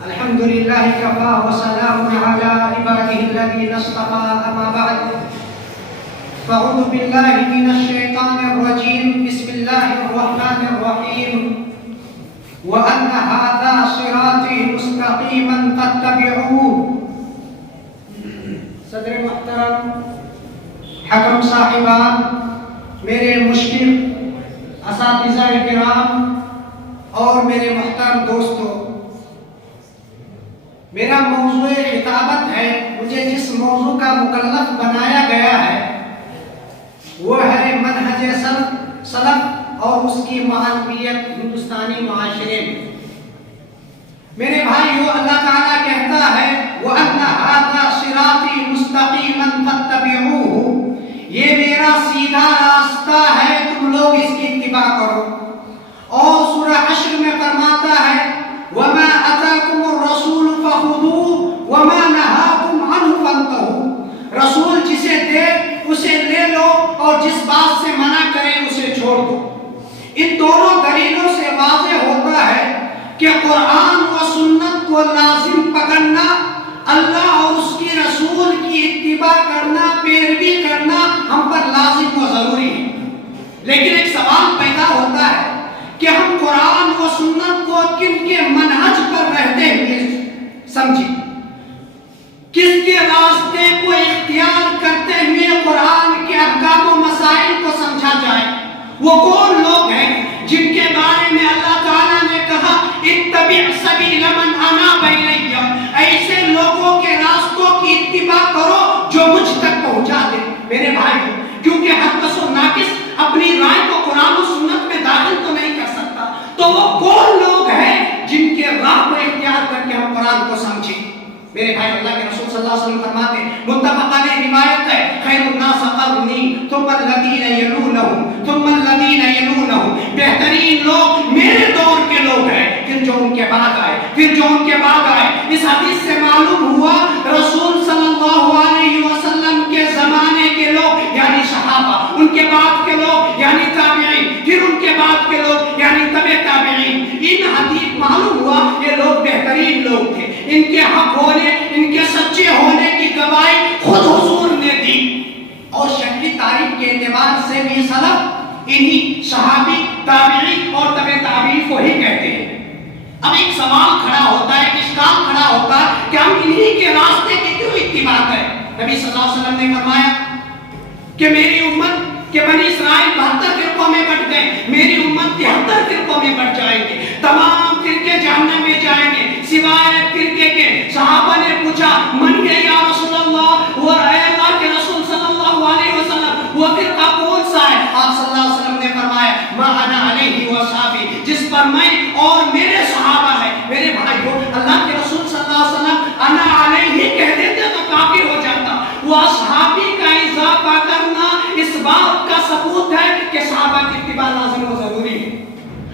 الحمد لله كفى وسلام على عباده الذين اصطفى أما بعد فأعوذ بالله من الشيطان الرجيم بسم الله الرحمن الرحيم وأن هذا صراطي مستقيما فاتبعوه. صدر محترم، حکم صاحبان، میرے مشکل اساتذہ کرام اور میرے محترم دوستوں، میرا موضوع خطابت ہے، مجھے جس موضوع کا مکلف بنایا گیا ہے وہ ہے منہج سلف اور اس کی معنویت ہندوستانی معاشرے میں. میرے بھائیو، اللہ تعالیٰ کہتا ہے وَأَنَّ هَذَا صِرَاطِي مُسْتَقِيمًا فَاتَّبِعُوهُ، یہ میرا سیدھا راستہ ہے، تم لوگ اس کی اتباع کرو. اور سورہ حشر میں فرماتا ہے وَمَا أَتَاكُمُ الرَّسُولُ فَخُذُوهُ وَمَا نَهَاكُمْ عَنْهُ فَانْتَهُوا، رسول جسے دے اسے لے لو اور جس بات سے منع کرے اسے چھوڑ دو. ان دونوں دلیلوں سے واضح ہوتا ہے کہ قرآن و سنت کو لازم پکڑنا، اللہ اور اس کی رسول کی اتباع کرنا، پیروی کرنا ہم پر لازم و ضروری ہے. لیکن ایک سوال پیدا ہوتا ہے کہ ہم قرآن و سنت کو کن کے منہج پر رہتے ہوئے سمجھیں، کس کے راستے کو اختیار کرتے ہوئے قرآن کے احکام و مسائل کو سمجھا جائے. وہ کون لوگ ہیں جن کے بارے میں اللہ تعالیٰ نے کہا اتبع سبیل من اناب الیہ، ایسے لوگوں کے راستوں کی اتباع کرو جو مجھ تک پہنچا دے. میرے بھائی، کیونکہ ہر کس و ناقص اپنی رائے کو قرآن و سنت میں داخل تو نہیں کر سکتا، تو وہ کون لوگ ہیں جن کے راہ کو اختیار کر کے ہم قرآن کو سمجھیں. میرے بھائی، اللہ کے رسول صلی اللہ علیہ وسلم فرماتے ہیں، متفق علیہ روایت ہے، خیر الناس قرنی ثم الذین یلونہم ثم الذین یلونہم، بہترین لوگ میرے دور کے لوگ ہیں، پھر جو ان کے بعد آئے، پھر جو ان کے بعد آئے. اس حدیث سے معلوم ہوا رسول صلی اللہ علیہ وسلم کے زمانے کے لوگ یعنی صحابہ، ان کے بعد کے لوگ یعنی تابعین، پھر ان کے بعد کے لوگ یعنی تبع تابعین. ان حدیث معلوم ہوا یہ لوگ بہترین لوگ تھے، ان کے حق ہونے، ان کے سچے ہونے کی گواہی خود حضور نے دی. اور شکلی تاریخ کے اعتبار سے بھی سلف انہی صحابی، تابعی اور تبع تابعی کو ہی کہتے ہیں. اب ایک سوال کھڑا ہوتا ہے، ایک اشکال کھڑا ہوتا ہے کہ ہم انہی کے راستے کی کیوں اتباع کریں. نبی صلی اللہ علیہ وسلم نے فرمایا کہ میری امت کہ بنی اسرائیل 72 فرقوں میں بٹ گئے، میری امت 73 فرقوں میں بٹ جائیں گے، تمام فرقے جہنم میں جائیں گے سوائے ایک فرقے کے. صحابہ نے پوچھا من ہے یا رسول اللہ، وہ اے اللہ کے رسول صلی اللہ علیہ وسلم وہ فرقہ کون سا ہے؟ آپ صلی اللہ علیہ وسلم نے فرمایا ما انا علیہ واصحابی، جس پر میں اور میرے صحابہ ہیں. میرے بھائیو، اللہ کے رسول صلی اللہ علیہ وسلم انا علیہ کہہ دیتے تو کافی ہو جاتا. وہ اصحابی کا اضافہ کرنا اس بات کا ثبوت ہے کہ صحابہ کی اتباع لازم و ضروری ہے.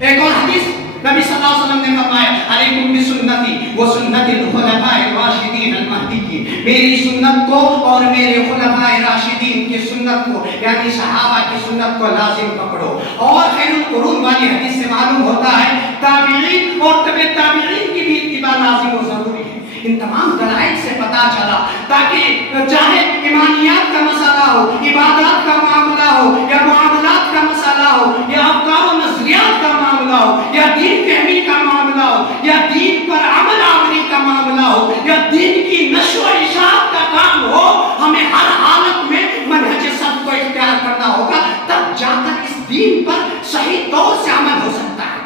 ایک اور حدیث نبی صلی اللہ علیہ وسلم نے فرمایا علیکم بسنتی وسنت الخلفاء الراشدین المہدیین، میری سنت کو اور میرے خلفاء راشدین کی سنت کو یعنی صحابہ کی سنت کو لازم پکڑو. اور خیر القرون والی حدیث سے معلوم ہوتا ہے تابعین اور تبع تابعین کی بھی اتباع لازم و ضروری ہے. ان تمام دلائل سے پتا چلا تاکہ چاہے ایمانیات کا مسئلہ ہو، عبادات کا معاملہ ہو، یا معاملات کا مسئلہ ہو، یا افکار و نظریات کا معاملہ ہو، یا دین فہمی کا معاملہ ہو، یا دین پر عمل آوری کا معاملہ ہو، یا دین کی نشر و اشاعت کا کام ہو، ہمیں ہر حالت میں منہج سلف کو اختیار کرنا ہوگا، تب جا کر اس دین پر صحیح طور سے عمل ہو سکتا ہے.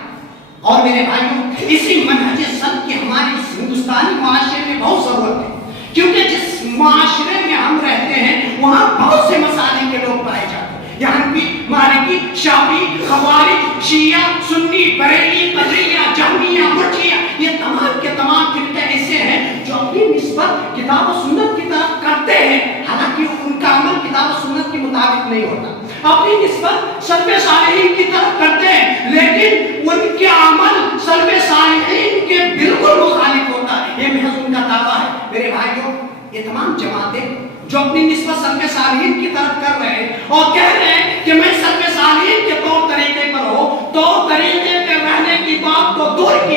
اور میرے بھائیوں، اسی منہج سلف کی ہماری اس ہندوستانی معاشرے میں بہت ضرورت ہے، کیونکہ جس معاشرے میں ہم رہتے ہیں وہاں بہت سے مسائل کے لوگ پائے جاتے ہیں. یہاں بھی مالکی، شافعی، خوارج، شیعہ، سنی، بریلی، قدریہ، جہمیہ، مرجئیہ، یہ تمام کے تمام فرقے ایسے ہیں جو اپنی نسبت کتاب و سنت کی طرف کرتے ہیں، حالانکہ ان کا عمل کتاب و سنت کے مطابق نہیں ہوتا. اپنی نسبت سلف صالحین کی طرف کرتے ہیں، لیکن ان کے عمل سلف صالحین کے بالکل مخالف ہوتا ہے. یہ محض ان کا دعویٰ ہے. میرے بھائیوں، یہ تمام جماعتیں جو اپنی نسبت سلف صالحین کی طرف کر رہے ہیں اور کہہ رہے ہیں کہ میں سلف صالحین کے طور طریقے پر ہوں، طور طریقے پہ رہنے کی بات کو دور کی،